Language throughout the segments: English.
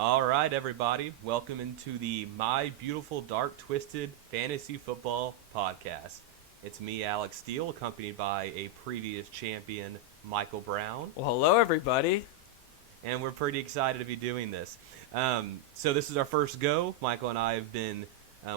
All right, everybody. Welcome into the My Beautiful Dark Twisted Fantasy Football Podcast. It's me, Alex Steele, accompanied by a previous champion, Michael Brown. Well, hello, everybody. And we're pretty excited to be doing this. So this is our first go. Michael and I have been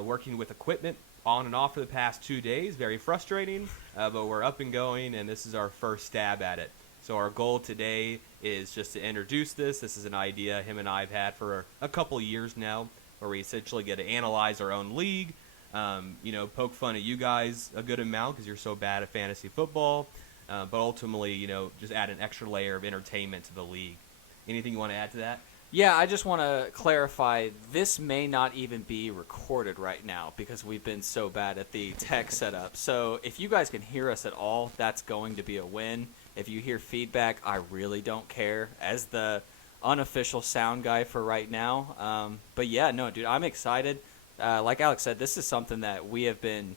working with equipment on and off for the past 2 days. Very frustrating, but we're up and going, and this is our first stab at it. So our goal today is just to introduce this. This is an idea him and I have had for a couple years now, where we essentially get to analyze our own league, poke fun at you guys a good amount because you're so bad at fantasy football, but ultimately, just add an extra layer of entertainment to the league. Anything you want to add to that? Yeah, I just want to clarify, this may not even be recorded right now because we've been so bad at the tech setup. So if you guys can hear us at all, that's going to be a win. If you hear feedback, I really don't care as the unofficial sound guy for right now. But yeah, no, dude, I'm excited. Like Alex said, this is something that we have been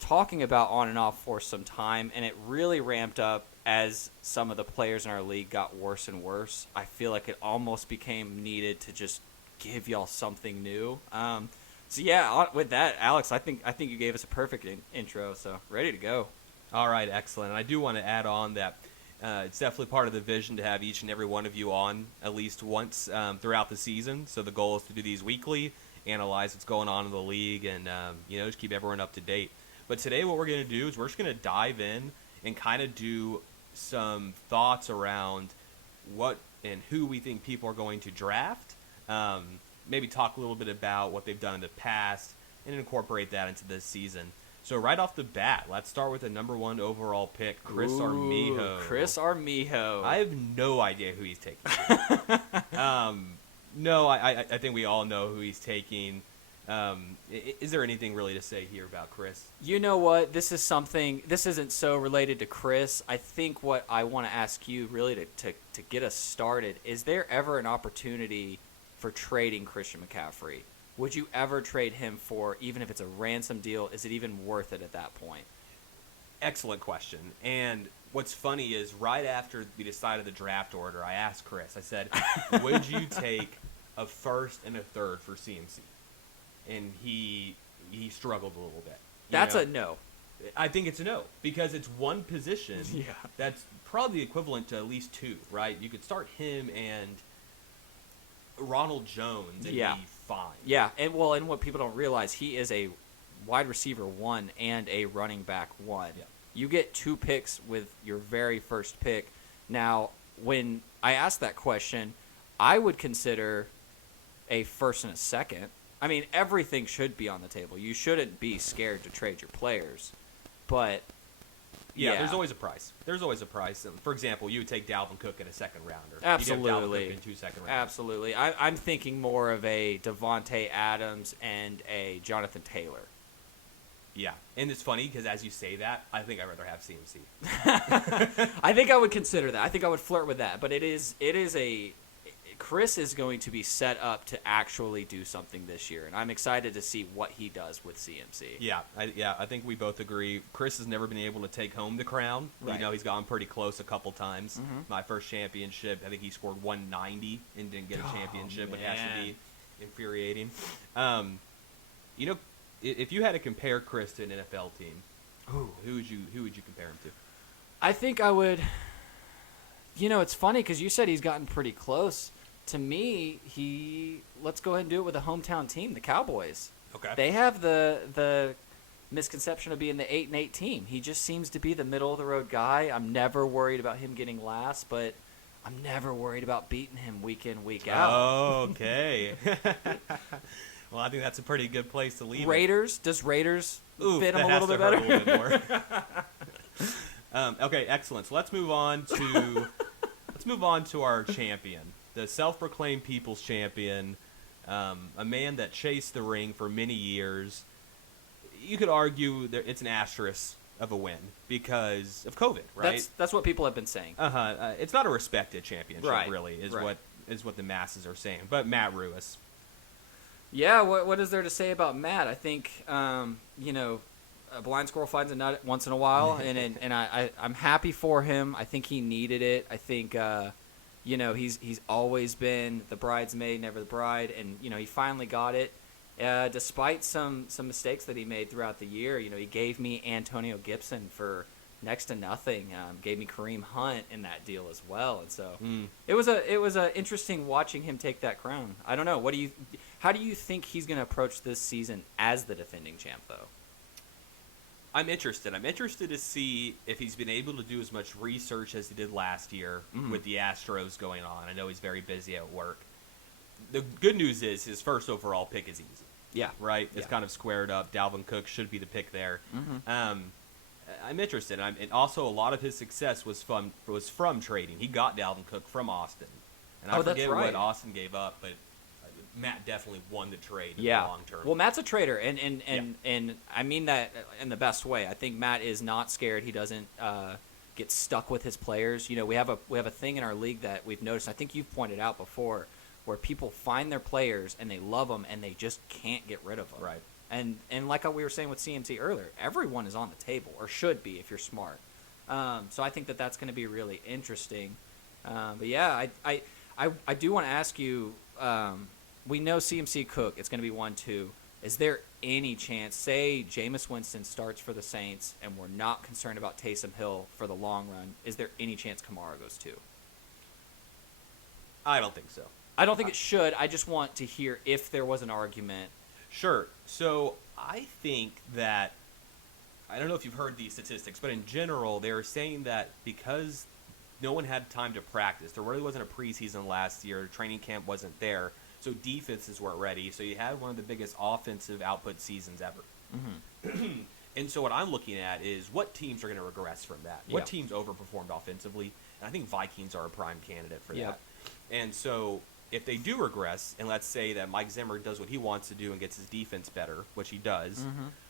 talking about on and off for some time, and it really ramped up as some of the players in our league got worse and worse. I feel like it almost became needed to just give y'all something new. So yeah, with that, Alex, I think you gave us a perfect intro, so ready to go. All right, excellent. And I do want to add on that it's definitely part of the vision to have each and every one of you on at least once throughout the season. So the goal is to do these weekly, analyze what's going on in the league, and just keep everyone up to date. But today what we're going to do is we're just going to dive in and kind of do some thoughts around what and who we think people are going to draft. Maybe talk a little bit about what they've done in the past and incorporate that into this season. So right off the bat, let's start with the number 1 overall pick, Chris Armijo. Chris Armijo. I have no idea who he's taking. No, I think we all know who he's taking. Is there anything really to say here about Chris? You know what? This isn't so related to Chris. I think what I want to ask you really to get us started, is there ever an opportunity for trading Christian McCaffrey? Would you ever trade him for, even if it's a ransom deal, is it even worth it at that point? Excellent question. And what's funny is right after we decided the draft order, I asked Chris, I said, would you take a first and a third for CMC? And he struggled a little bit. That's a no. I think it's a no, because it's one position that's probably equivalent to at least 2, right? You could start him and Ronald Jones and be fine. Yeah, and what people don't realize, he is a wide receiver 1 and a running back 1. Yeah. You get 2 picks with your very first pick. Now, when I asked that question, I would consider a first and a second. I mean, everything should be on the table. You shouldn't be scared to trade your players. But yeah, there's always a price. For example, you would take Dalvin Cook in a second rounder. Absolutely. You'd have Dalvin Cook in 2 second rounders. Absolutely. I'm thinking more of a Devontae Adams and a Jonathan Taylor. Yeah, and it's funny because as you say that, I think I'd rather have CMC. I think I would consider that. I think I would flirt with that. But Chris is going to be set up to actually do something this year, and I'm excited to see what he does with CMC. Yeah, I think we both agree. Chris has never been able to take home the crown. Right. He's gone pretty close a couple times. Mm-hmm. My first championship, I think he scored 190 and didn't get a championship, but it has to be infuriating. If you had to compare Chris to an NFL team, who would you compare him to? I think I would. It's funny because you said he's gotten pretty close. To me, let's go ahead and do it with a hometown team, the Cowboys. Okay. They have the misconception of being the 8-8 team. He just seems to be the middle of the road guy. I'm never worried about him getting last, but I'm never worried about beating him week in, week out. Oh, okay. Well, I think that's a pretty good place to leave Raiders? it. Does Raiders fit him a little bit better? A little bit more. Okay, excellent. So let's move on to our champion, the self-proclaimed people's champion, a man that chased the ring for many years. You could argue that it's an asterisk of a win because of COVID, right? That's what people have been saying. It's not a respected championship, right. Really, is right. what the masses are saying. But Matt Ruiz. Yeah, what is there to say about Matt? I think, a blind squirrel finds a nut once in a while, and I'm happy for him. I think he needed it. I think he's always been the bridesmaid, never the bride, and he finally got it. Despite some mistakes that he made throughout the year, he gave me Antonio Gibson for next to nothing. Gave me Kareem Hunt in that deal as well, and so it was a interesting watching him take that crown. I don't know. How do you think he's going to approach this season as the defending champ, though? I'm interested. I'm interested to see if he's been able to do as much research as he did last year with the Astros going on. I know he's very busy at work. The good news is his first overall pick is easy. Yeah. Right? It's Yeah. kind of squared up. Dalvin Cook should be the pick there. I'm interested. And also, a lot of his success was from trading. He got Dalvin Cook from Austin. And I that's forget right. what Austin gave up, but Matt definitely won the trade in the long term. Well, Matt's a trader, and I mean that in the best way. I think Matt is not scared. He doesn't get stuck with his players. We have a thing in our league that we've noticed. I think you've pointed out before, where people find their players and they love them and they just can't get rid of them. Right. And like we were saying with CMC earlier, everyone is on the table, or should be if you're smart. So I think that's going to be really interesting. But yeah, I do want to ask you. We know CMC Cook, it's going to be 1-2. Is there any chance, say Jameis Winston starts for the Saints and we're not concerned about Taysom Hill for the long run, is there any chance Kamara goes 2? I don't think so. I don't think it should. I just want to hear if there was an argument. Sure. So I think that, I don't know if you've heard these statistics, but in general, they were saying that because no one had time to practice, there really wasn't a preseason last year, training camp wasn't there, so defenses weren't ready. So you had one of the biggest offensive output seasons ever. And so what I'm looking at is what teams are going to regress from that. What teams overperformed offensively? And I think Vikings are a prime candidate for that. And so if they do regress, and let's say that Mike Zimmer does what he wants to do and gets his defense better, which he does,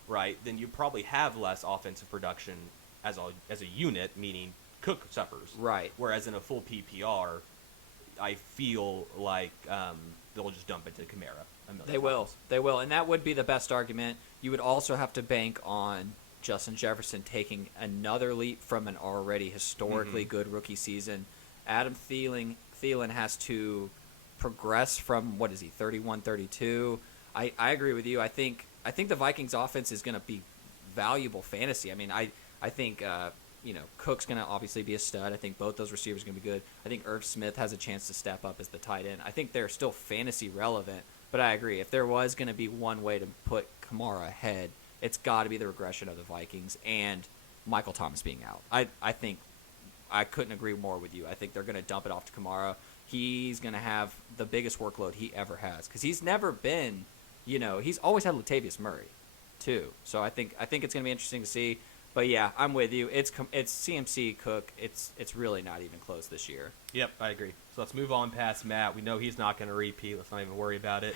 right, then you probably have less offensive production as a unit, meaning Cook suffers. Right. Whereas in a full PPR, I feel like they'll just dump it to Kamara. They will, and that would be the best argument. You would also have to bank on Justin Jefferson taking another leap from an already historically good rookie season. Adam Thielen has to progress from, 31, 32. I agree with you. I think the Vikings offense is going to be valuable fantasy. I mean, I think Cook's going to obviously be a stud. I think both those receivers are going to be good. I think Irv Smith has a chance to step up as the tight end. I think they're still fantasy relevant, but I agree. If there was going to be one way to put Kamara ahead, it's got to be the regression of the Vikings and Michael Thomas being out. I think I couldn't agree more with you. I think they're going to dump it off to Kamara. He's going to have the biggest workload he ever has because he's never been, he's always had Latavius Murray, too. So I think it's going to be interesting to see. But yeah, I'm with you. It's CMC Cook. It's really not even close this year. Yep, I agree. So let's move on past Matt. We know he's not going to repeat. Let's not even worry about it.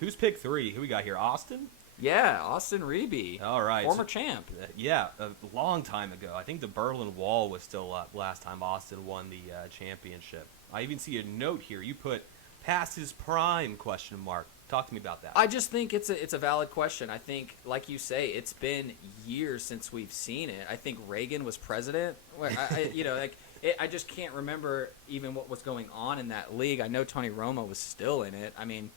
Who's pick 3? Who we got here? Austin? Yeah, Austin Reeby. All right. Former champ. Yeah, a long time ago. I think the Berlin Wall was still up last time Austin won the championship. I even see a note here. You put past his prime, ? Talk to me about that. I just think it's a valid question. I think, like you say, it's been years since we've seen it. I think Reagan was president. I just can't remember even what was going on in that league. I know Tony Romo was still in it. I mean,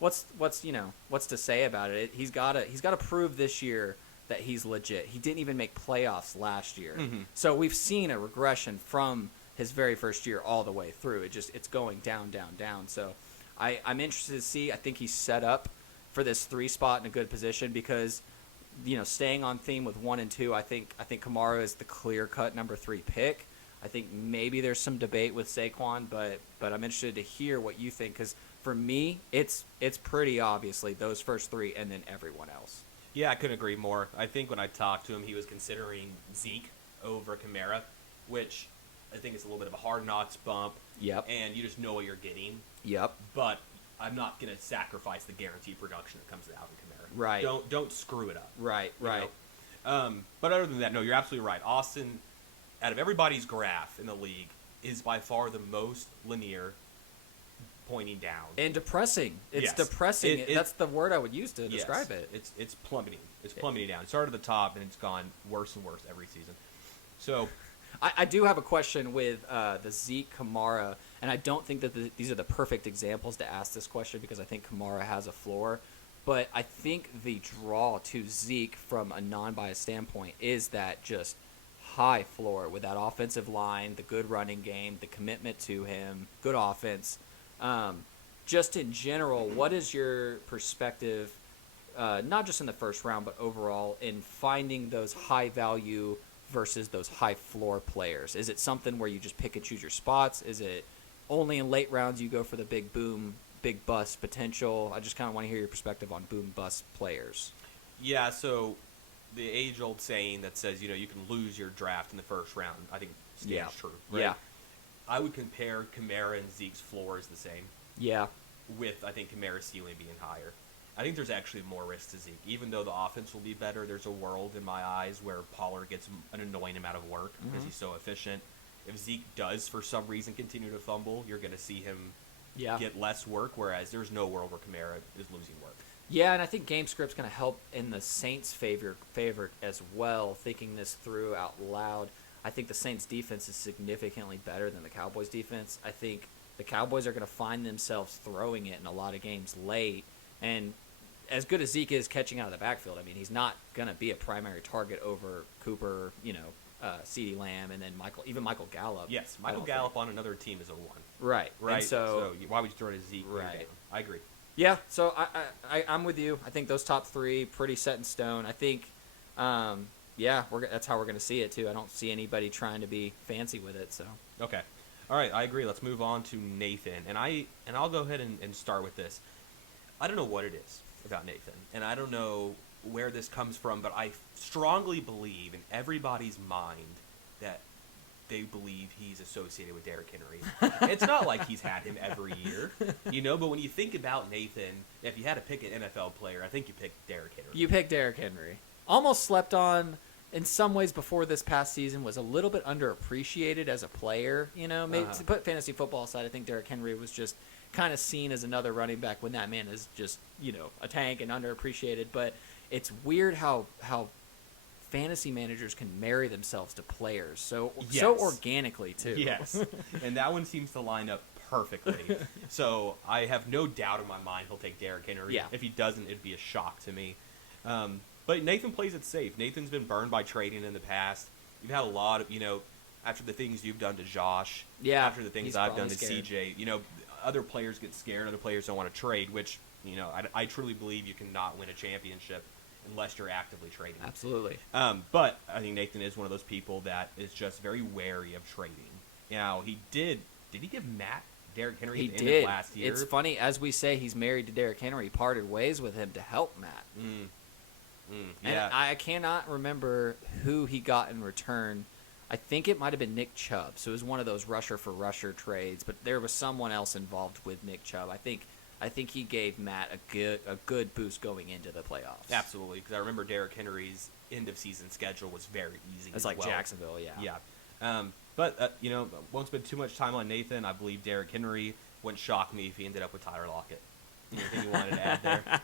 what's to say about it? He's got to prove this year that he's legit. He didn't even make playoffs last year. So we've seen a regression from his very first year all the way through. It's going down, down, down. So I'm interested to see. I think he's set up for this 3 spot in a good position because, staying on theme with 1 and 2, I think Kamara is the clear-cut number 3 pick. I think maybe there's some debate with Saquon, but I'm interested to hear what you think because for me, it's pretty obviously those first 3 and then everyone else. Yeah, I couldn't agree more. I think when I talked to him, he was considering Zeke over Kamara, which I think is a little bit of a hard knocks bump. Yep. And you just know what you're getting. Yep. But I'm not going to sacrifice the guaranteed production that comes out in Kamara. Right. Don't screw it up. Right. But other than that, no, you're absolutely right. Austin, out of everybody's graph in the league, is by far the most linear, pointing down. And depressing. It's depressing. That's the word I would use to describe it. It's plummeting. It's plummeting down. It started at the top, and it's gone worse and worse every season. So I do have a question with the Zeke Kamara, and I don't think that these are the perfect examples to ask this question because I think Kamara has a floor. But I think the draw to Zeke from a non-biased standpoint is that just high floor with that offensive line, the good running game, the commitment to him, good offense. Just in general, what is your perspective, not just in the first round, but overall in finding those high value versus those high floor players? Is it something where you just pick and choose your spots? Is it only in late rounds you go for the big boom, big bust potential? I just kind of want to hear your perspective on boom bust players. Yeah, so the age-old saying that says, you can lose your draft in the first round, I think stands true. Right? Yeah. I would compare Kamara and Zeke's floor is the same. Yeah. With, I think, Kamara's ceiling being higher. I think there's actually more risk to Zeke. Even though the offense will be better, there's a world in my eyes where Pollard gets an annoying amount of work because he's so efficient. If Zeke does, for some reason, continue to fumble, you're going to see him get less work, whereas there's no world where Kamara is losing work. Yeah, and I think game script's going to help in the Saints' favor as well, thinking this through out loud. I think the Saints' defense is significantly better than the Cowboys' defense. I think the Cowboys are going to find themselves throwing it in a lot of games late. And as good as Zeke is catching out of the backfield, I mean, he's not going to be a primary target over Cooper, CeeDee Lamb, and then Michael Gallup. Yes, Michael Gallup on another team is a one. Right. Right. And so why would you throw it to Zeke? Right. I agree. Yeah, so I'm with you. I think those top three pretty set in stone. I think, that's how we're going to see it too. I don't see anybody trying to be fancy with it. So okay, all right, I agree. Let's move on to Nathan, and I'll go ahead and start with this. I don't know what it is about Nathan, and I don't know where this comes from, but I strongly believe in everybody's mind that they believe he's associated with Derrick Henry. It's not like he's had him every year, but when you think about Nathan, if you had to pick an NFL player, I think you picked Derrick Henry. You picked Derrick Henry. Almost slept on in some ways before this past season, was a little bit underappreciated as a player. Maybe to put fantasy football aside, I think Derrick Henry was just kind of seen as another running back when that man is just, a tank and underappreciated. But it's weird how fantasy managers can marry themselves to players so organically too. Yes, and that one seems to line up perfectly. So I have no doubt in my mind he'll take Derrick Henry. Yeah. If he doesn't, it'd be a shock to me. But Nathan plays it safe. Nathan's been burned by trading in the past. You've had a lot of, after the things you've done to Josh, after the things I've done to CJ, other players get scared. Other players don't want to trade, which, I truly believe you cannot win a championship unless you're actively trading. Absolutely. But I think Nathan is one of those people that is just very wary of trading. Now, did he give Matt Derrick Henry at the end of last year? It's funny, as we say, he's married to Derrick Henry. He parted ways with him to help Matt. Yeah. And I cannot remember who he got in return. I think it might have been Nick Chubb. So it was one of those rusher for rusher trades, but there was someone else involved with Nick Chubb. I think he gave Matt a good boost going into the playoffs. Absolutely, because I remember Derrick Henry's end of season schedule was very easy. It's like Jacksonville, yeah. Yeah. But won't spend too much time on Nathan. I believe Derrick Henry wouldn't shock me if he ended up with Tyler Lockett. Anything you wanted to add there?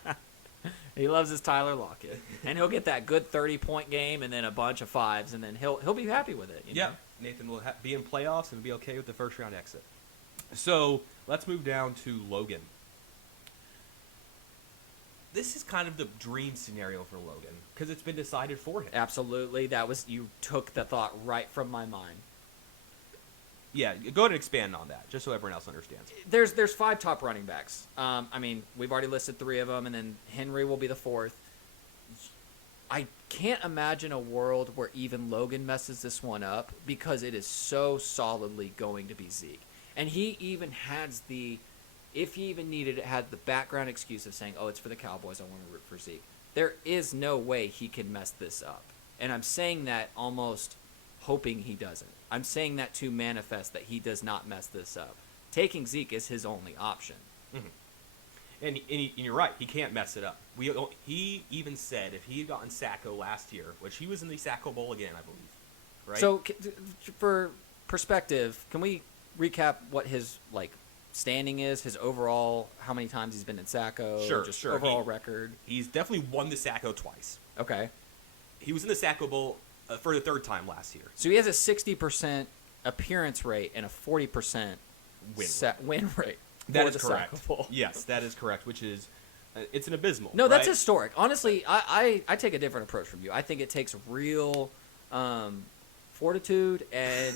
He loves his Tyler Lockett, and he'll get that good 30-point game and then a bunch of fives, and then he'll be happy with it. Yeah, Nathan will be in playoffs and be okay with the first round exit. So let's move down to Logan. This is kind of the dream scenario for Logan because it's been decided for him. Absolutely, you took the thought right from my mind. Yeah, go ahead and expand on that, just so everyone else understands. There's 5 top running backs. We've already listed 3 of them, and then Henry will be the 4th. I can't imagine a world where even Logan messes this one up because it is so solidly going to be Zeke. And he even has if he even needed it, had the background excuse of saying, it's for the Cowboys, I want to root for Zeke. There is no way he can mess this up. And I'm saying that almost hoping he doesn't. I'm saying that to manifest that he does not mess this up. Taking Zeke is his only option. Mm-hmm. And you're right, he can't mess it up. He even said if he had gotten Sacco last year, which he was in the Sacco Bowl again, I believe. Right? So for perspective, can we recap what his standing is, his overall, how many times he's been in Sacco, Sure. Overall record? He's definitely won the Sacco twice. Okay. He was in the Sacco Bowl for the third time last year. So he has a 60% appearance rate and a 40% win rate. That is correct. Yes, that is correct, which is it's an abysmal. No, that's right? historic. Honestly, I take a different approach from you. I think it takes real fortitude and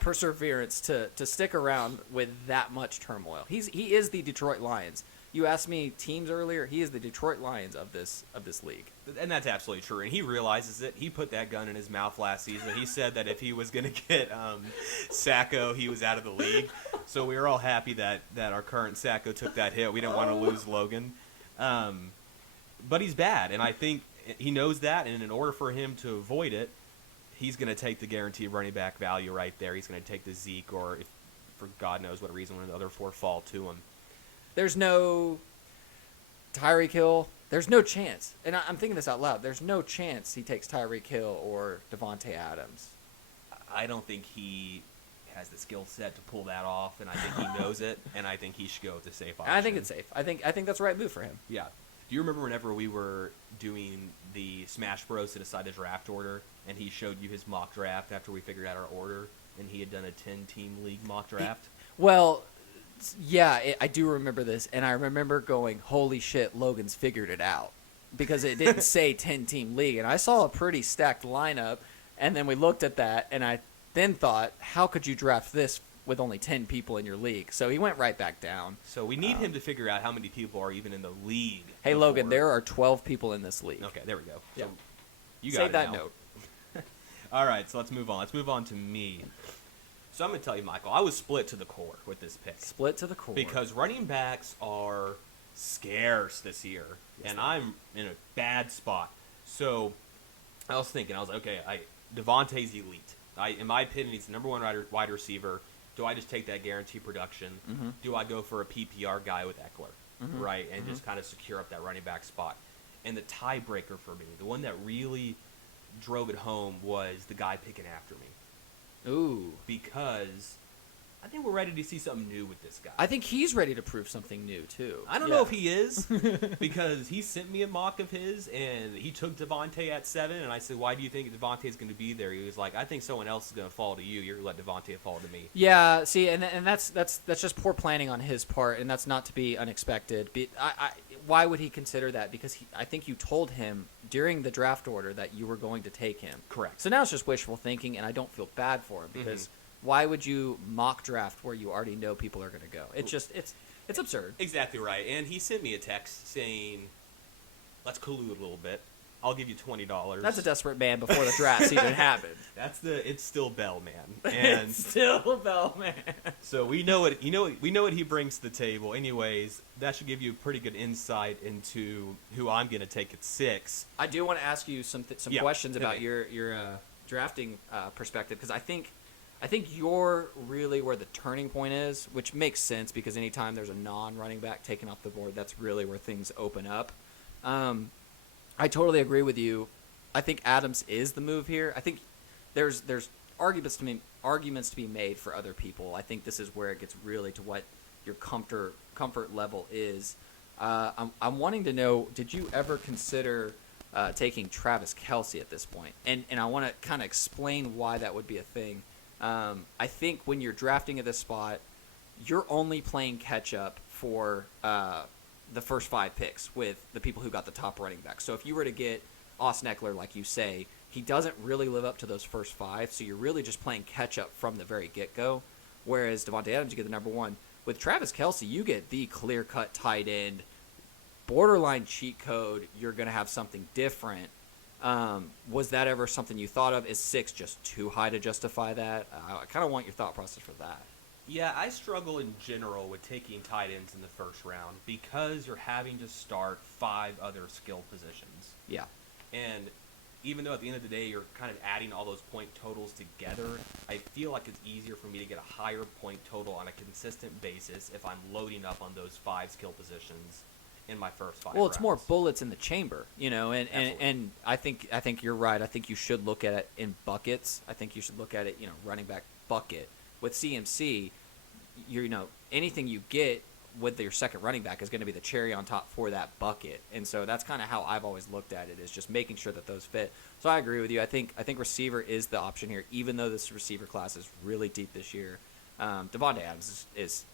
perseverance to stick around with that much turmoil. He is the Detroit Lions. You asked me teams earlier. He is the Detroit Lions of this league. And that's absolutely true. And he realizes it. He put that gun in his mouth last season. He said that if he was going to get Sacco, he was out of the league. So we were all happy that our current Sacco took that hit. We didn't want to lose Logan. But he's bad. And I think he knows that. And in order for him to avoid it, he's going to take the guaranteed running back value right there. He's going to take the Zeke or, if, for God knows what reason, when the other four fall to him. There's no Tyreek Hill. There's no chance. And I'm thinking this out loud. There's no chance he takes Tyreek Hill or Devontae Adams. I don't think he has the skill set to pull that off, and I think he knows it, and I think he should go with the safe option. I think it's safe. I think that's the right move for him. Yeah. Do you remember whenever we were doing the Smash Bros to decide the draft order, and he showed you his mock draft after we figured out our order, and he had done a 10-team league mock draft? Yeah, I do remember this, and I remember going, holy shit, Logan's figured it out. Because it didn't say 10-team league, and I saw a pretty stacked lineup, and then we looked at that, and I then thought, how could you draft this with only 10 people in your league? So he went right back down. So we need him to figure out how many people are even in the league. Hey, before. Logan, there are 12 people in this league. Okay, there we go. Yep. So you got Save it that now. note. All right, so let's move on. Let's move on to me. So I'm going to tell you, Michael, I was split to the core with this pick. Split to the core. Because running backs are scarce this year, and I'm in a bad spot. So I was thinking, okay, Devontae's elite. In my opinion, he's the number one wide receiver. Do I just take that guaranteed production? Mm-hmm. Do I go for a PPR guy with Eckler, right, and just kind of secure up that running back spot? And the tiebreaker for me, the one that really drove it home, was the guy picking after me. Ooh. Because I think we're ready to see something new with this guy. I think he's ready to prove something new, too. I don't know if he is, because he sent me a mock of his, and he took Devontae at 7, and I said, why do you think Devontae's going to be there? He was like, I think someone else is going to fall to you. You're going to let Devontae fall to me. Yeah, see, and that's just poor planning on his part, and that's not to be unexpected. Why would he consider that? Because I think you told him during the draft order that you were going to take him. Correct. So now it's just wishful thinking, and I don't feel bad for him, because why would you mock draft where you already know people are going to go? It's just it's absurd. Exactly right. And he sent me a text saying, let's collude a little bit. I'll give you $20. That's a desperate man before the draft even happened. It's still Bell Man. And it's still Bell Man. So we know what he brings to the table. Anyways, that should give you a pretty good insight into who I'm going to take at 6. I do want to ask you some questions about your drafting perspective, because I think you're really where the turning point is, which makes sense because anytime there's a non-running back taken off the board, that's really where things open up. I totally agree with you. I think Adams is the move here. I think there's arguments to be made for other people. I think this is where it gets really to what your comfort level is. I'm wanting to know, did you ever consider taking Travis Kelce at this point? And I want to kind of explain why that would be a thing. I think when you're drafting at this spot, you're only playing catch up for the first 5 picks with the people who got the top running back. So if you were to get Austin Eckler, like you say, he doesn't really live up to those first 5, so you're really just playing catch up from the very get-go. Whereas Devontae Adams, you get the number 1. With Travis Kelce, you get the clear-cut tight end, borderline cheat code. You're going to have something different. Was that ever something you thought of? Is 6 just too high to justify that? I kind of want your thought process for that. Yeah, I struggle in general with taking tight ends in the first round because you're having to start 5 other skill positions. Yeah. And even though at the end of the day you're kind of adding all those point totals together, I feel like it's easier for me to get a higher point total on a consistent basis if I'm loading up on those 5 skill positions in my first 5 Well, it's rounds. more bullets in the chamber, and I think you're right. I think you should look at it in buckets. I think you should look at it, running back bucket. With CMC, anything you get with your second running back is going to be the cherry on top for that bucket. And so that's kind of how I've always looked at it, is just making sure that those fit. So I agree with you. I think receiver is the option here, even though this receiver class is really deep this year. Devontae Adams is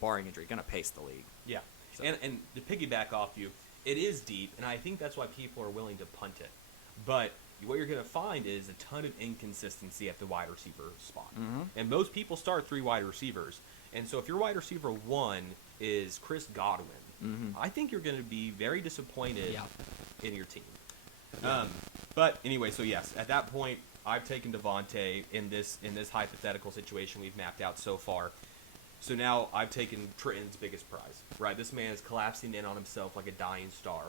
barring injury, going to pace the league. Yeah. So. And to piggyback off you, it is deep, and I think that's why people are willing to punt it. But what you're going to find is a ton of inconsistency at the wide receiver spot. Mm-hmm. And most people start 3 wide receivers. And so if your wide receiver 1 is Chris Godwin, I think you're going to be very disappointed in your team. But anyway, so yes, at that point, I've taken Devontae in this hypothetical situation we've mapped out so far. So now I've taken Trenton's biggest prize, right? This man is collapsing in on himself like a dying star.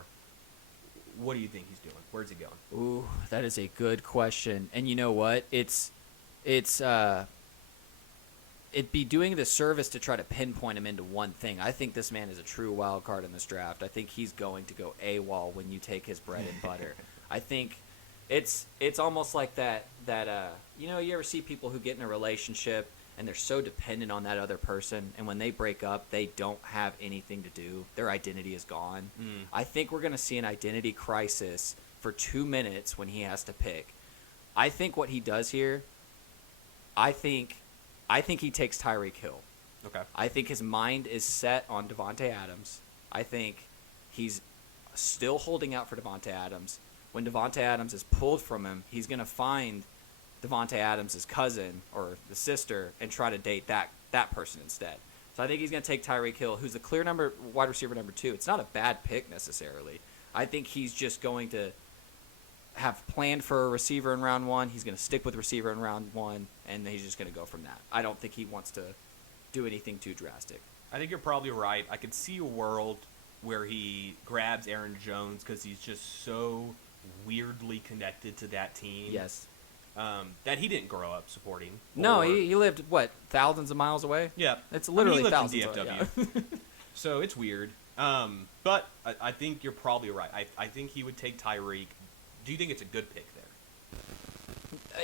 What do you think he's doing? Where's he going? Ooh, that is a good question. And you know what? It'd be doing the service to try to pinpoint him into one thing. I think this man is a true wild card in this draft. I think he's going to go AWOL when you take his bread and butter. I think it's almost like that you ever see people who get in a relationship and they're so dependent on that other person, and when they break up, they don't have anything to do. Their identity is gone. I think we're going to see an identity crisis for 2 minutes when he has to pick. I think what he does here, I think he takes Tyreek Hill. Okay. I think his mind is set on Devontae Adams. I think he's still holding out for Devontae Adams. When Devontae Adams is pulled from him, he's going to find Devontae Adams' cousin or the sister and try to date that person instead. So I think he's going to take Tyreek Hill, who's the clear wide receiver number 2. It's not a bad pick necessarily. I think he's just going to have planned for a receiver in round 1. He's going to stick with receiver in round 1, and he's just going to go from that. I don't think he wants to do anything too drastic. I think you're probably right. I could see a world where he grabs Aaron Jones because he's just so weirdly connected to that team. Yes. That he didn't grow up supporting. No, he lived, thousands of miles away? Yeah. It's literally he lived thousands in of DFW. yeah. So it's weird. But I think you're probably right. I think he would take Tyreek. Do you think it's a good pick there?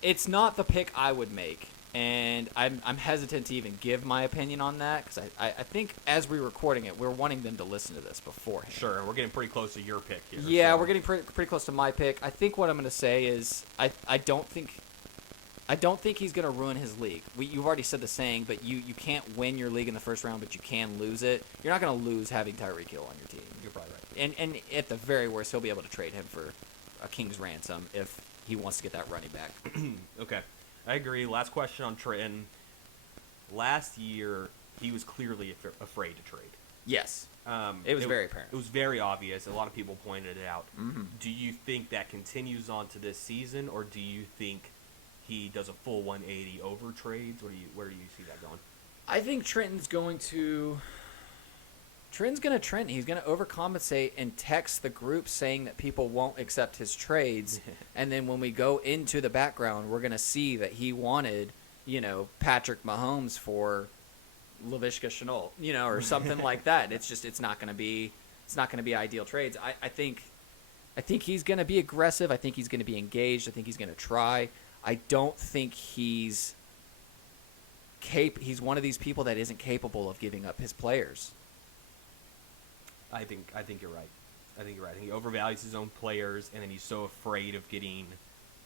It's not the pick I would make, and I'm hesitant to even give my opinion on that because I think as we're recording it, we're wanting them to listen to this beforehand. Sure, we're getting pretty close to your pick here. Yeah, so. we're getting pretty close to my pick. I think what I'm going to say is I don't think he's going to ruin his league. You've already said the saying, but you can't win your league in the first round, but you can lose it. You're not going to lose having Tyreek Hill on your team. You're probably right. And at the very worst, he'll be able to trade him for a king's ransom if he wants to get that running back. Okay, I agree. Last question on Trenton. Last year, he was clearly afraid to trade. Yes. It was very apparent. It was very obvious. A lot of people pointed it out. Mm-hmm. Do you think that continues on to this season, or do you think he does a full 180 over trades? Where do you see that going? I think Trenton's going to Trent. He's going to overcompensate and text the group saying that people won't accept his trades. And then when we go into the background, we're going to see that he wanted, Patrick Mahomes for Laviska Shenault, or something like that. It's not going to be ideal trades. I think he's going to be aggressive. I think he's going to be engaged. I think he's going to try. I don't think he's one of these people that isn't capable of giving up his players. I think you're right. I think he overvalues his own players, and then he's so afraid of getting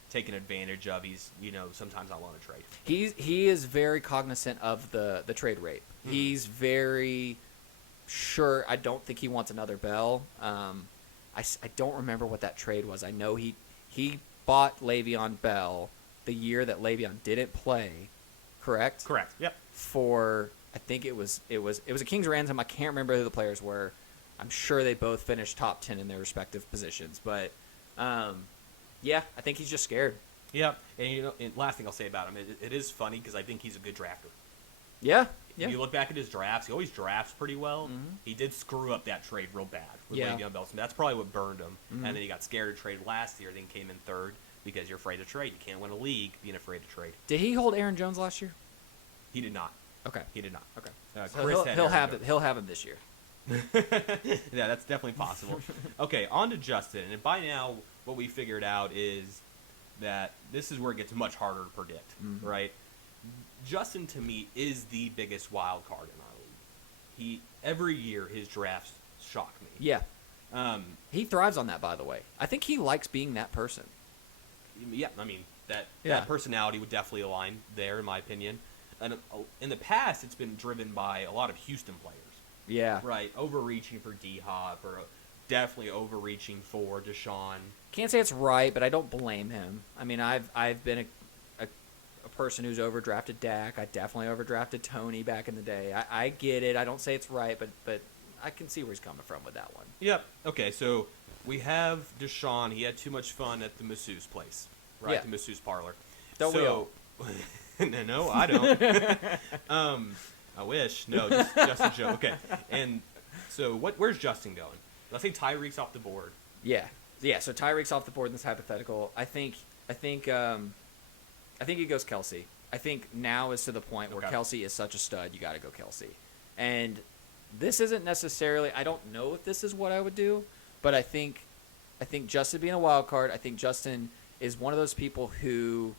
taken advantage of. He's sometimes not want to trade. He is very cognizant of the trade rate. Mm-hmm. He's very sure. I don't think he wants another Bell. I don't remember what that trade was. I know he bought Le'Veon Bell the year that Le'Veon didn't play. Correct. Yep. For I think it was a king's ransom. I can't remember who the players were. I'm sure they both finished top 10 in their respective positions, but yeah, I think he's just scared. Yeah, and last thing I'll say about him, it is funny because I think he's a good drafter. Yeah. If you look back at his drafts, he always drafts pretty well. Mm-hmm. He did screw up that trade real bad with Yeah. Le'Veon Bell. So that's probably what burned him. Mm-hmm. And then he got scared to trade last year, then came in third because you're afraid to trade. You can't win a league being afraid to trade. Did he hold Aaron Jones last year? He did not. Okay. He did not. Okay. So So he'll have him this year. Yeah, that's definitely possible. Okay, on to Justin. And by now, what we figured out is that this is where it gets much harder to predict, Mm-hmm. right? Justin, to me, is the biggest wild card in our league. every year his drafts shock me. Yeah. Um, He thrives on that, by the way. I think he likes being that person. yeah, I mean Yeah. that personality would definitely align there, in my opinion. And in the past, it's been driven by a lot of Houston players, Yeah. right? Overreaching for D-Hop, or definitely overreaching for Deshaun. Can't say it's right, but I don't blame him. I mean, I've been a person who's overdrafted Dak. I definitely overdrafted Tony back in the day. I get it. I don't say it's right, but I can see where he's coming from with that one. Yep. Okay, so we have Deshaun. He had too much fun at the masseuse place, right? Yeah. The masseuse parlor. Don't we all? No, I don't. I wish. No, just a joke. Okay. And so where's Justin going? Let's say Tyreek's off the board. Yeah. So Tyreek's off the board in this hypothetical. I think he goes Kelsey. I think now is to the point where Okay. Kelsey is such a stud. You got to go Kelsey. And this isn't necessarily. I don't know if this is what I would do, but I think Justin being a wild card. I think Justin is one of those people who.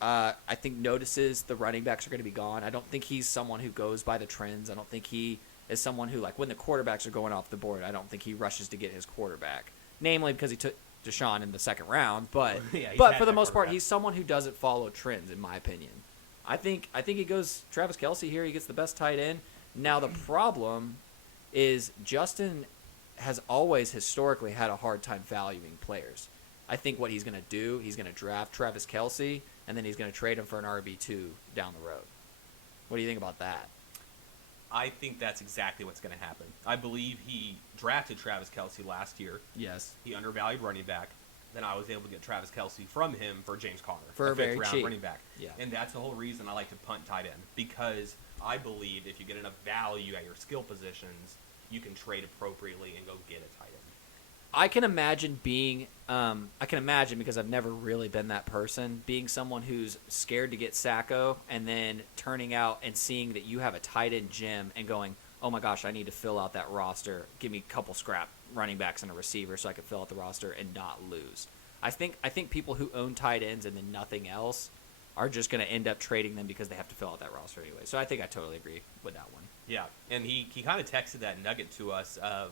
I think notices the running backs are going to be gone. I don't think he's someone who goes by the trends. I don't think he is someone who, like, when the quarterbacks are going off the board, I don't think he rushes to get his quarterback. Namely because he took Deshaun in the second round, but Yeah, he's but had for the that most part, quarterback. he's someone who doesn't follow trends, in my opinion. I think he goes Travis Kelce here. He gets the best tight end. Now the problem is Justin has always historically had a hard time valuing players. I think what he's going to do, he's going to draft Travis Kelce, and then he's going to trade him for an RB2 down the road. What do you think about that? I think that's exactly what's going to happen. I believe he drafted Travis Kelce last year. Yes. He undervalued running back. Then I was able to get Travis Kelce from him for James Conner, For a very fifth-round cheap. running back. Yeah. And that's the whole reason I like to punt tight end, because I believe if you get enough value at your skill positions, you can trade appropriately and go get a tight end. I can imagine being, because I've never really been that person, being someone who's scared to get Sacco and then turning out and seeing that you have a tight end gym and going, oh my gosh, I need to fill out that roster. Give me a couple scrap running backs and a receiver so I can fill out the roster and not lose. I think people who own tight ends and then nothing else are just going to end up trading them because they have to fill out that roster anyway. So I think I totally agree with that one. Yeah, and he kind of texted that nugget to us of,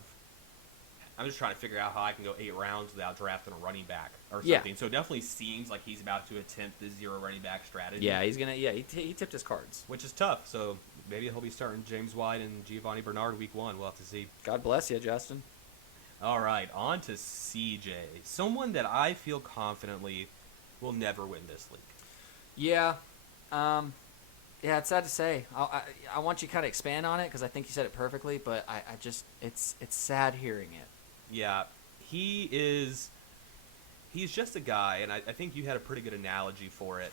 I'm just trying to figure out how I can go 8 rounds without drafting a running back or Yeah. something. So it definitely seems like he's about to attempt the zero running back strategy. Yeah, he tipped his cards. Which is tough. So maybe he'll be starting James White and Giovanni Bernard week 1. We'll have to see. God bless you, Justin. All right, on to CJ. Someone that I feel confidently will never win this league. Yeah. It's sad to say. I want you to kind of expand on it because I think you said it perfectly, but I just it's sad hearing it. Yeah, he's just a guy, and I think you had a pretty good analogy for it,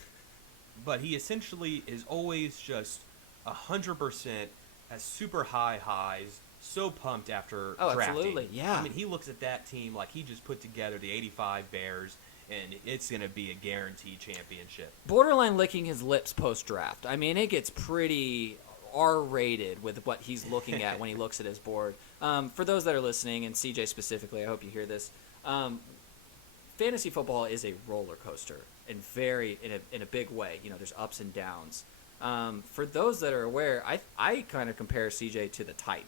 but he essentially is always just 100%, has super high highs, so pumped after drafting. Absolutely, yeah. I mean, he looks at that team like he just put together the 85 Bears, and it's going to be a guaranteed championship. Borderline licking his lips post-draft. I mean, it gets pretty R-rated with what he's looking at when he looks at his board. For those that are listening, and CJ specifically, I hope you hear this, fantasy football is a roller coaster in a big way. You know, there's ups and downs. For those that are aware, I kind of compare CJ to the Titan.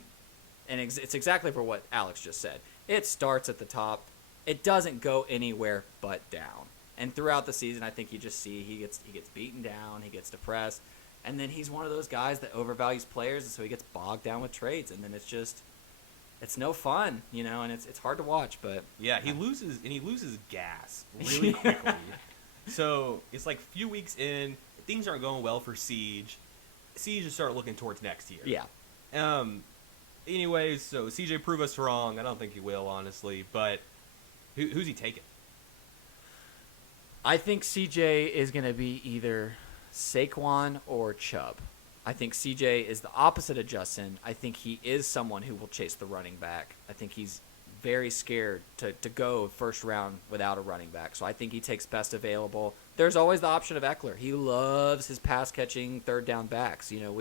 And it's exactly for what Alex just said. It starts at the top. It doesn't go anywhere but down. And throughout the season, I think you just see he gets beaten down, he gets depressed, and then he's one of those guys that overvalues players, and so he gets bogged down with trades, and then it's no fun, you know, and it's hard to watch. But yeah, he loses gas really quickly. So it's like a few weeks in, things aren't going well for Siege. Siege is start looking towards next year. yeah. Anyways, so CJ prove us wrong. I don't think he will, honestly. But who's he taking? I think CJ is going to be either Saquon or Chubb. I think CJ is the opposite of Justin. I think he is someone who will chase the running back. I think he's very scared to go first round without a running back. So I think he takes best available. There's always the option of Eckler. He loves his pass-catching third down backs. You know,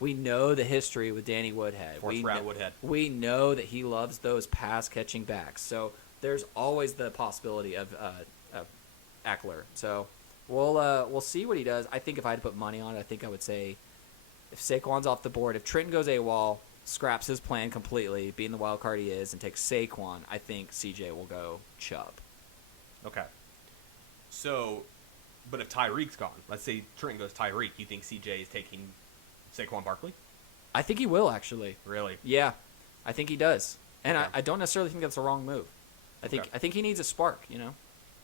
we know the history with Danny Woodhead. Fourth round Woodhead. We know that he loves those pass-catching backs. So there's always the possibility of Eckler. So we'll see what he does. I think if I had to put money on it, I think I would say if Saquon's off the board, if Trenton goes AWOL, scraps his plan completely, being the wild card he is, and takes Saquon, I think CJ will go Chubb. Okay. So, but if Tyreek's gone, let's say Trenton goes Tyreek, you think CJ is taking Saquon Barkley? I think he will, actually. Really? Yeah, I think he does. And Okay. I don't necessarily think that's the wrong move. I think he needs a spark,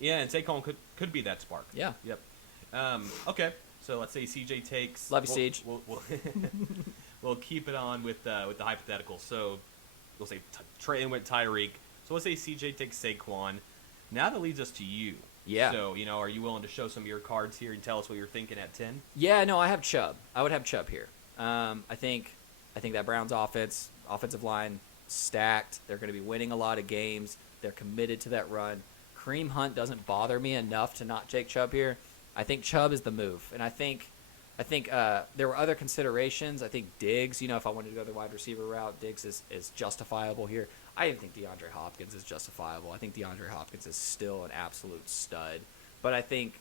Yeah, and Saquon could be that spark. Yeah. Yep. Okay. So let's say CJ takes. Love you, Siege. We'll keep it on with the hypothetical. So we'll say Trenton went Tyreek. So let's say CJ takes Saquon. Now that leads us to you. Yeah. So are you willing to show some of your cards here and tell us what you're thinking at 10? Yeah, no, I have Chubb. I would have Chubb here. I think that Browns offensive line stacked. They're going to be winning a lot of games. They're committed to that run. Kareem Hunt doesn't bother me enough to not take Chubb here. I think Chubb is the move, and I think there were other considerations. I think Diggs, if I wanted to go the wide receiver route, Diggs is justifiable here. I even think DeAndre Hopkins is justifiable. I think DeAndre Hopkins is still an absolute stud. But I think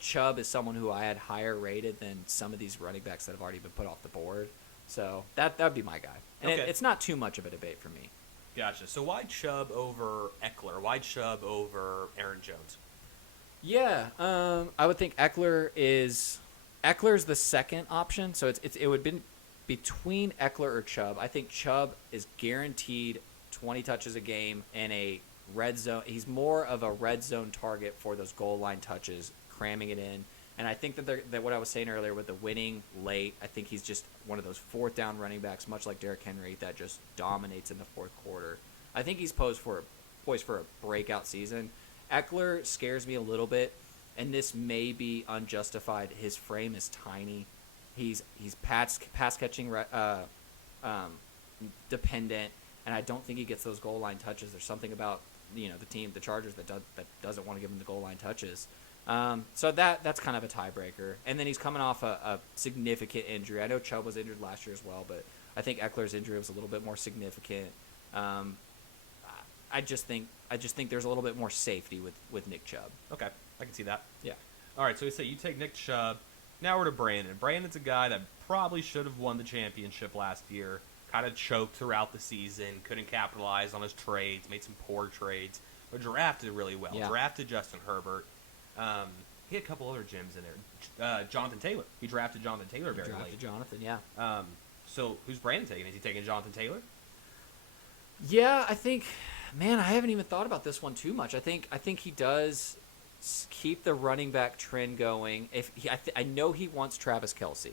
Chubb is someone who I had higher rated than some of these running backs that have already been put off the board. So that would be my guy. And Okay. it's not too much of a debate for me. Gotcha. So why Chubb over Eckler? Why Chubb over Aaron Jones? Yeah, I would think Eckler's the second option. So it would be between Eckler or Chubb. I think Chubb is guaranteed 20 touches a game in a red zone. He's more of a red zone target for those goal line touches, cramming it in. And I think that what I was saying earlier with the winning late, I think he's just one of those fourth down running backs, much like Derrick Henry, that just dominates in the fourth quarter. I think he's poised for a breakout season. Eckler scares me a little bit, and this may be unjustified. His frame is tiny. He's pass catching dependent, and I don't think he gets those goal line touches. There's something about the team, the Chargers, that doesn't want to give him the goal line touches. So that's kind of a tiebreaker. And then he's coming off a significant injury. I know Chubb was injured last year as well, but I think Eckler's injury was a little bit more significant. I just think there's a little bit more safety with Nick Chubb. Okay, I can see that. Yeah. All right, so we say you take Nick Chubb. Now we're to Brandon. Brandon's a guy that probably should have won the championship last year. Kind of choked throughout the season. Couldn't capitalize on his trades. Made some poor trades. But drafted really well. Yeah. Drafted Justin Herbert. He had a couple other gems in there. Jonathan Taylor. He drafted Jonathan Taylor very late. Jonathan, yeah. So who's Brandon taking? Is he taking Jonathan Taylor? Yeah, I think, man, I haven't even thought about this one too much. I think he does keep the running back trend going. I know he wants Travis Kelce,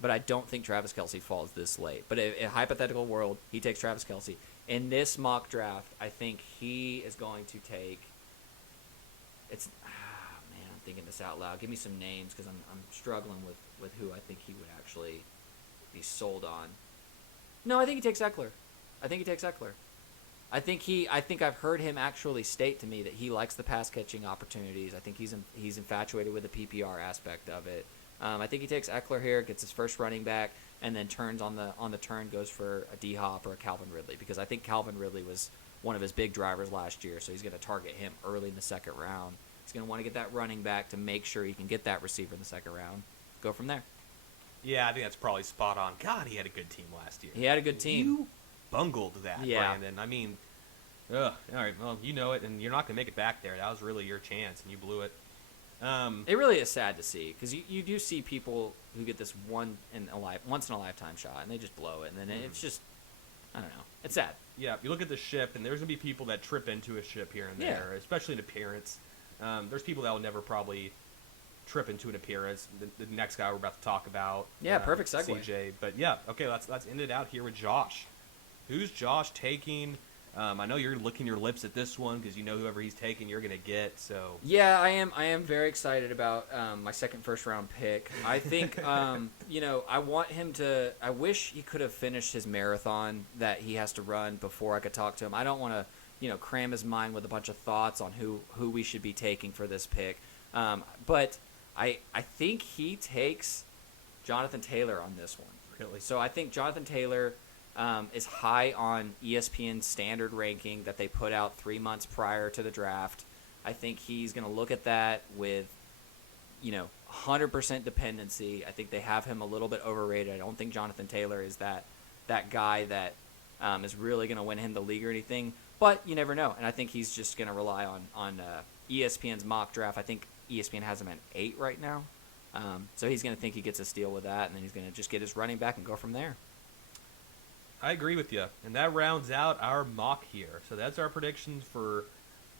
but I don't think Travis Kelce falls this late. But in a hypothetical world, he takes Travis Kelce. In this mock draft, I think he is going to take. Man, I'm thinking this out loud. Give me some names because I'm struggling with who I think he would actually be sold on. No, I think he takes Eckler. I think I've heard him actually state to me that he likes the pass catching opportunities. I think he's infatuated with the PPR aspect of it. I think he takes Eckler here, gets his first running back, and then turns on the turn, goes for a D-Hop or a Calvin Ridley, because I think Calvin Ridley was one of his big drivers last year, so he's going to target him early in the second round. He's going to want to get that running back to make sure he can get that receiver in the second round. Go from there. Yeah, I think that's probably spot on. God, he had a good team last year. He had a good team. You bungled that, Yeah. Brandon. I mean, all right, well, you know it, and you're not going to make it back there. That was really your chance, and you blew it. It really is sad to see, because you do see people who get this once in a lifetime shot, and they just blow it, and then it's just, I don't know. It's sad. Yeah, you look at the ship, and there's going to be people that trip into a ship here and there, especially in appearance. There's people that will never probably trip into an appearance. The next guy we're about to talk about. Yeah, perfect segue. CJ. But yeah, okay, let's end it out here with Josh. Who's Josh taking? I know you're licking your lips at this one because you know whoever he's taking, you're going to get. So yeah, I am very excited about my second first round pick. I think I want him to. I wish he could have finished his marathon that he has to run before I could talk to him. I don't want to cram his mind with a bunch of thoughts on who we should be taking for this pick. But I think he takes Jonathan Taylor on this one. really, So I think Jonathan Taylor is high on ESPN's standard ranking that they put out 3 months prior to the draft. I think he's going to look at that with 100% dependency. I think they have him a little bit overrated. I don't think Jonathan Taylor is that guy that is really going to win him the league or anything. But you never know. And I think he's just going to rely on ESPN's mock draft. I think ESPN has him at 8 right now. So he's going to think he gets a steal with that, and then he's going to just get his running back and go from there. I agree with you. And that rounds out our mock here. So that's our predictions for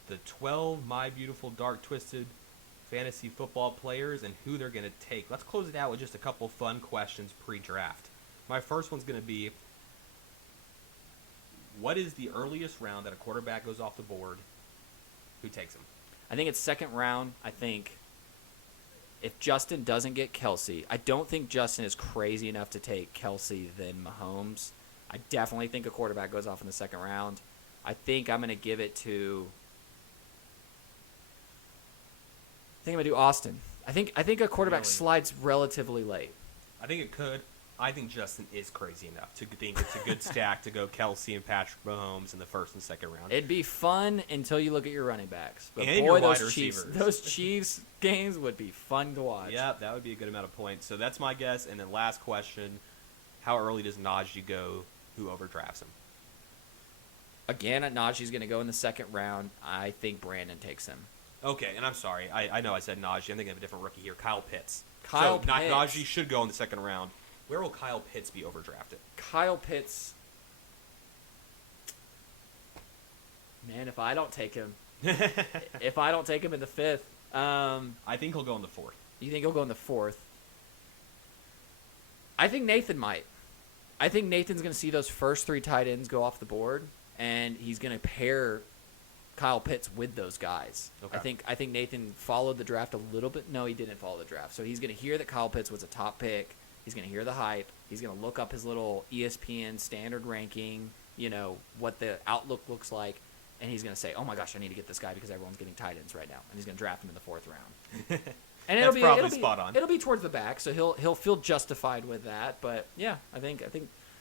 the 12 My Beautiful Dark Twisted fantasy football players and who they're going to take. Let's close it out with just a couple fun questions pre-draft. My first one's going to be, what is the earliest round that a quarterback goes off the board? Who takes him? I think it's second round. I think if Justin doesn't get Kelsey, I don't think Justin is crazy enough to take Kelsey than Mahomes. I definitely think a quarterback goes off in the second round. I think I'm going to give it to... I think I'm going to do Austin. I think a quarterback Really? slides relatively late. I think it could. I think Justin is crazy enough to think it's a good stack to go Kelsey and Patrick Mahomes in the first and second round. It'd be fun until you look at your running backs. But And boy, your wide those receivers. Chiefs games would be fun to watch. Yeah, that would be a good amount of points. So that's my guess. And then last question, how early does Najee go? Who overdrafts him? Again, Najee's going to go in the second round. I think Brandon takes him. Okay, and I'm sorry. I know I said Najee. I'm thinking of a different rookie here, Kyle Pitts. Kyle so Pitts. Najee should go in the second round. Where will Kyle Pitts be overdrafted? Kyle Pitts. Man, if I don't take him in the fifth, I think he'll go in the fourth. you think he'll go in the fourth? I think Nathan might. I think Nathan's going to see those first 3 tight ends go off the board, and he's going to pair Kyle Pitts with those guys. Okay. I think Nathan followed the draft a little bit. No, he didn't follow the draft. So he's going to hear that Kyle Pitts was a top pick. He's going to hear the hype. He's going to look up his little ESPN standard ranking, what the outlook looks like, and he's going to say, oh, my gosh, I need to get this guy because everyone's getting tight ends right now. And he's going to draft him in the 4th round. And That's probably spot on. It'll be towards the back, so he'll feel justified with that. But, yeah, I think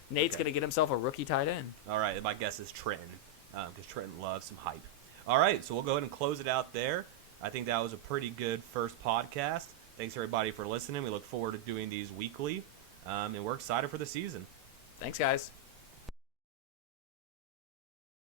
Nate's going to get himself a rookie tight end. All right, my guess is Trenton, because Trenton loves some hype. All right, so we'll go ahead and close it out there. I think that was a pretty good first podcast. Thanks, everybody, for listening. We look forward to doing these weekly, and we're excited for the season. Thanks, guys.